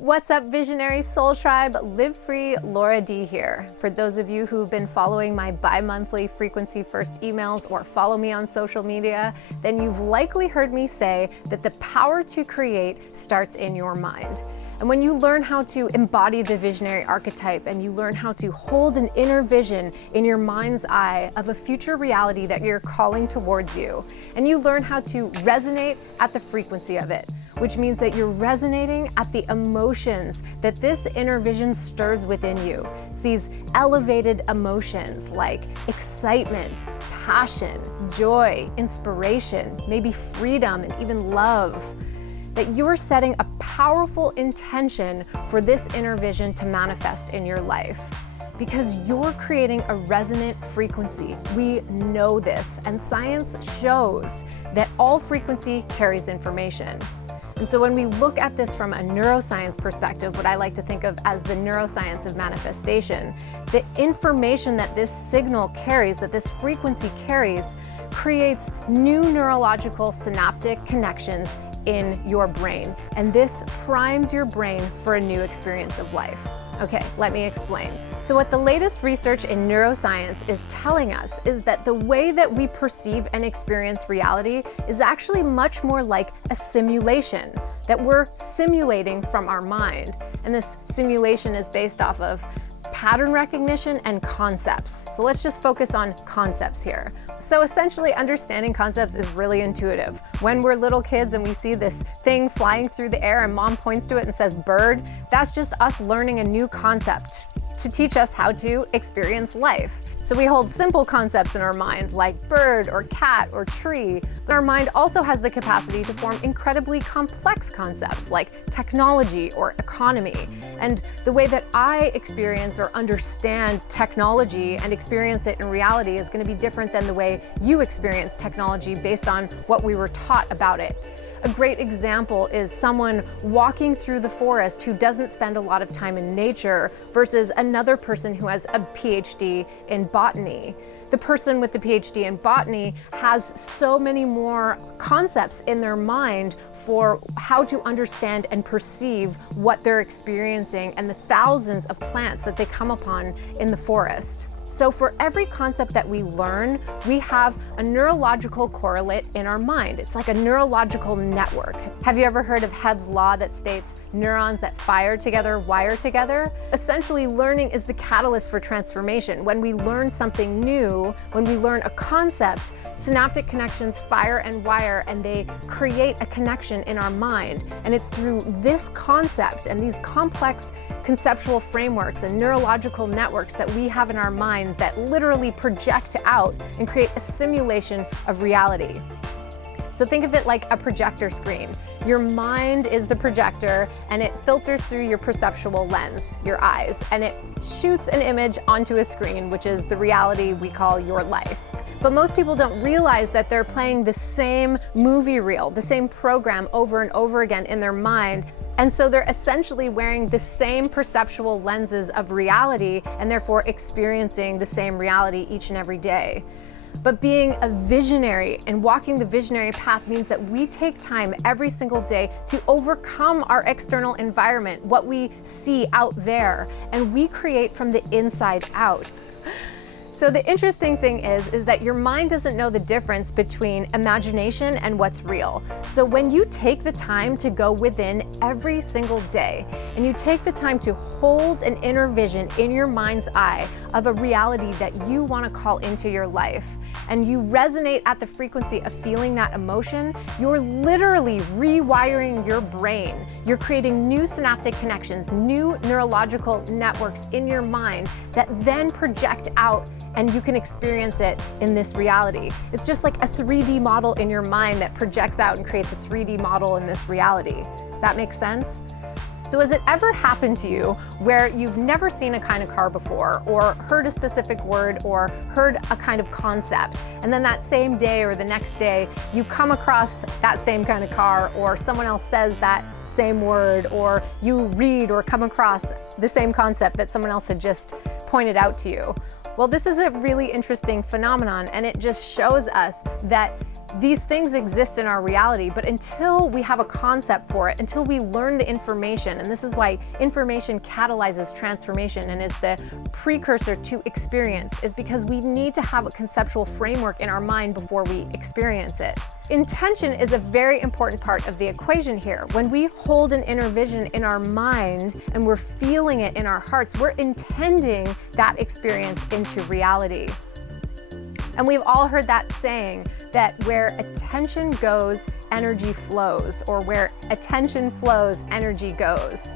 What's up, Visionary Soul Tribe? Live Free, Laura D here. For those of you who've been following my bi-monthly Frequency First emails or follow me on social media, then you've likely heard me say that the power to create starts in your mind. And when you learn how to embody the visionary archetype and you learn how to hold an inner vision in your mind's eye of a future reality that you're calling towards you, and you learn how to resonate at the frequency of it, which means that you're resonating at the emotions that this inner vision stirs within you. It's these elevated emotions like excitement, passion, joy, inspiration, maybe freedom, and even love. That you're setting a powerful intention for this inner vision to manifest in your life. Because you're creating a resonant frequency. We know this, and science shows that all frequency carries information. And so when we look at this from a neuroscience perspective, what I like to think of as the neuroscience of manifestation, the information that this signal carries, that this frequency carries, creates new neurological synaptic connections in your brain. And this primes your brain for a new experience of life. Okay, let me explain. So what the latest research in neuroscience is telling us is that the way that we perceive and experience reality is actually much more like a simulation that we're simulating from our mind. And this simulation is based off of pattern recognition and concepts. So let's just focus on concepts here. So essentially, understanding concepts is really intuitive. When we're little kids and we see this thing flying through the air and mom points to it and says bird, that's just us learning a new concept to teach us how to experience life. So we hold simple concepts in our mind like bird or cat or tree, but our mind also has the capacity to form incredibly complex concepts like technology or economy. And the way that I experience or understand technology and experience it in reality is going to be different than the way you experience technology based on what we were taught about it. A great example is someone walking through the forest who doesn't spend a lot of time in nature versus another person who has a PhD in botany. The person with the PhD in botany has so many more concepts in their mind for how to understand and perceive what they're experiencing and the thousands of plants that they come upon in the forest. So for every concept that we learn, we have a neurological correlate in our mind. It's like a neurological network. Have you ever heard of Hebb's law that states neurons that fire together wire together? Essentially, learning is the catalyst for transformation. When we learn something new, when we learn a concept, synaptic connections fire and wire, and they create a connection in our mind. And it's through this concept and these complex conceptual frameworks and neurological networks that we have in our mind that literally project out and create a simulation of reality. So think of it like a projector screen. Your mind is the projector and it filters through your perceptual lens, your eyes, and it shoots an image onto a screen, which is the reality we call your life. But most people don't realize that they're playing the same movie reel, the same program over and over again in their mind. And so they're essentially wearing the same perceptual lenses of reality and therefore experiencing the same reality each and every day. But being a visionary and walking the visionary path means that we take time every single day to overcome our external environment, what we see out there, and we create from the inside out. So the interesting thing is that your mind doesn't know the difference between imagination and what's real. So when you take the time to go within every single day and you take the time to hold an inner vision in your mind's eye of a reality that you want to call into your life, and you resonate at the frequency of feeling that emotion, you're literally rewiring your brain. You're creating new synaptic connections, new neurological networks in your mind that then project out and you can experience it in this reality. It's just like a 3D model in your mind that projects out and creates a 3D model in this reality. Does that make sense? So has it ever happened to you where you've never seen a kind of car before or heard a specific word or heard a kind of concept, and then that same day or the next day you come across that same kind of car or someone else says that same word, or you read or come across the same concept that someone else had just pointed out to you? Well, this is a really interesting phenomenon, and it just shows us that These things exist in our reality, but until we have a concept for it, until we learn the information, and this is why information catalyzes transformation and is the precursor to experience, is because we need to have a conceptual framework in our mind before we experience it. Intention is a very important part of the equation here. When we hold an inner vision in our mind and we're feeling it in our hearts, we're intending that experience into reality. And we've all heard that saying that where attention goes, energy flows, or where attention flows, energy goes.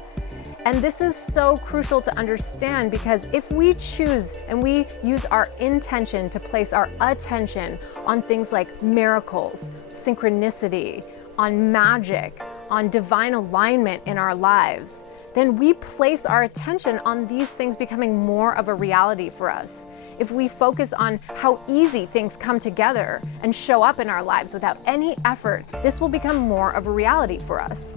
And this is so crucial to understand, because if we choose and we use our intention to place our attention on things like miracles, synchronicity, on magic, on divine alignment in our lives, then we place our attention on these things becoming more of a reality for us. If we focus on how easy things come together and show up in our lives without any effort, this will become more of a reality for us.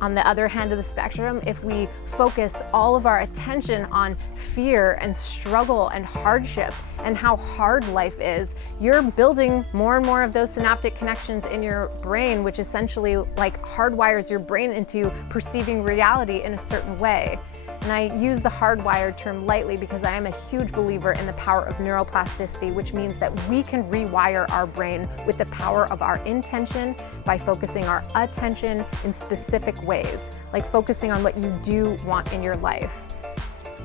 On the other hand of the spectrum, if we focus all of our attention on fear and struggle and hardship and how hard life is, you're building more and more of those synaptic connections in your brain, which essentially like hardwires your brain into perceiving reality in a certain way. And I use the hardwired term lightly because I am a huge believer in the power of neuroplasticity, which means that we can rewire our brain with the power of our intention by focusing our attention in specific ways, like focusing on what you do want in your life.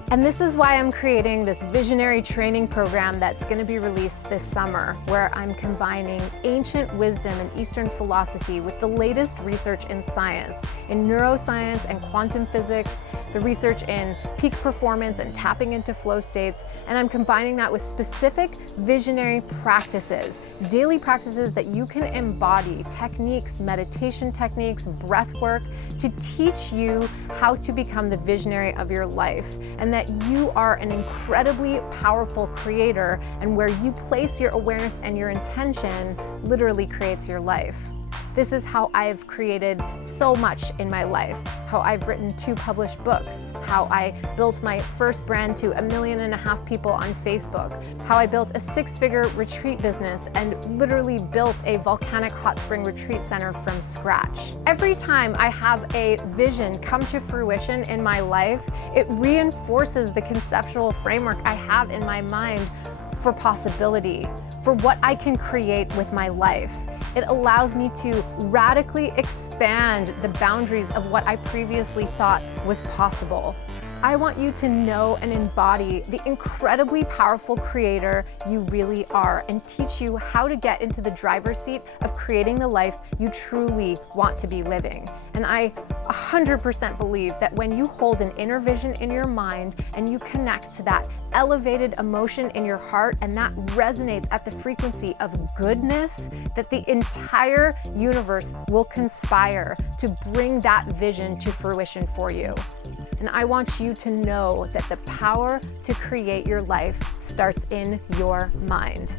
And this is why I'm creating this visionary training program that's going to be released this summer, where I'm combining ancient wisdom and Eastern philosophy with the latest research in science, in neuroscience and quantum physics, the research in peak performance and tapping into flow states, and I'm combining that with specific visionary practices, daily practices that you can embody, techniques, meditation techniques, breath work, to teach you how to become the visionary of your life, and that you are an incredibly powerful creator, and where you place your awareness and your intention literally creates your life. This is how I've created so much in my life, how I've written 2 published books, how I built my first brand to 1.5 million people on Facebook, how I built a 6-figure retreat business and literally built a volcanic hot spring retreat center from scratch. Every time I have a vision come to fruition in my life, it reinforces the conceptual framework I have in my mind for possibility, for what I can create with my life. It allows me to radically expand the boundaries of what I previously thought was possible. I want you to know and embody the incredibly powerful creator you really are, and teach you how to get into the driver's seat of creating the life you truly want to be living. And I 100% believe that when you hold an inner vision in your mind and you connect to that elevated emotion in your heart, and that resonates at the frequency of goodness, that the entire universe will conspire to bring that vision to fruition for you. And I want you to know that the power to create your life starts in your mind.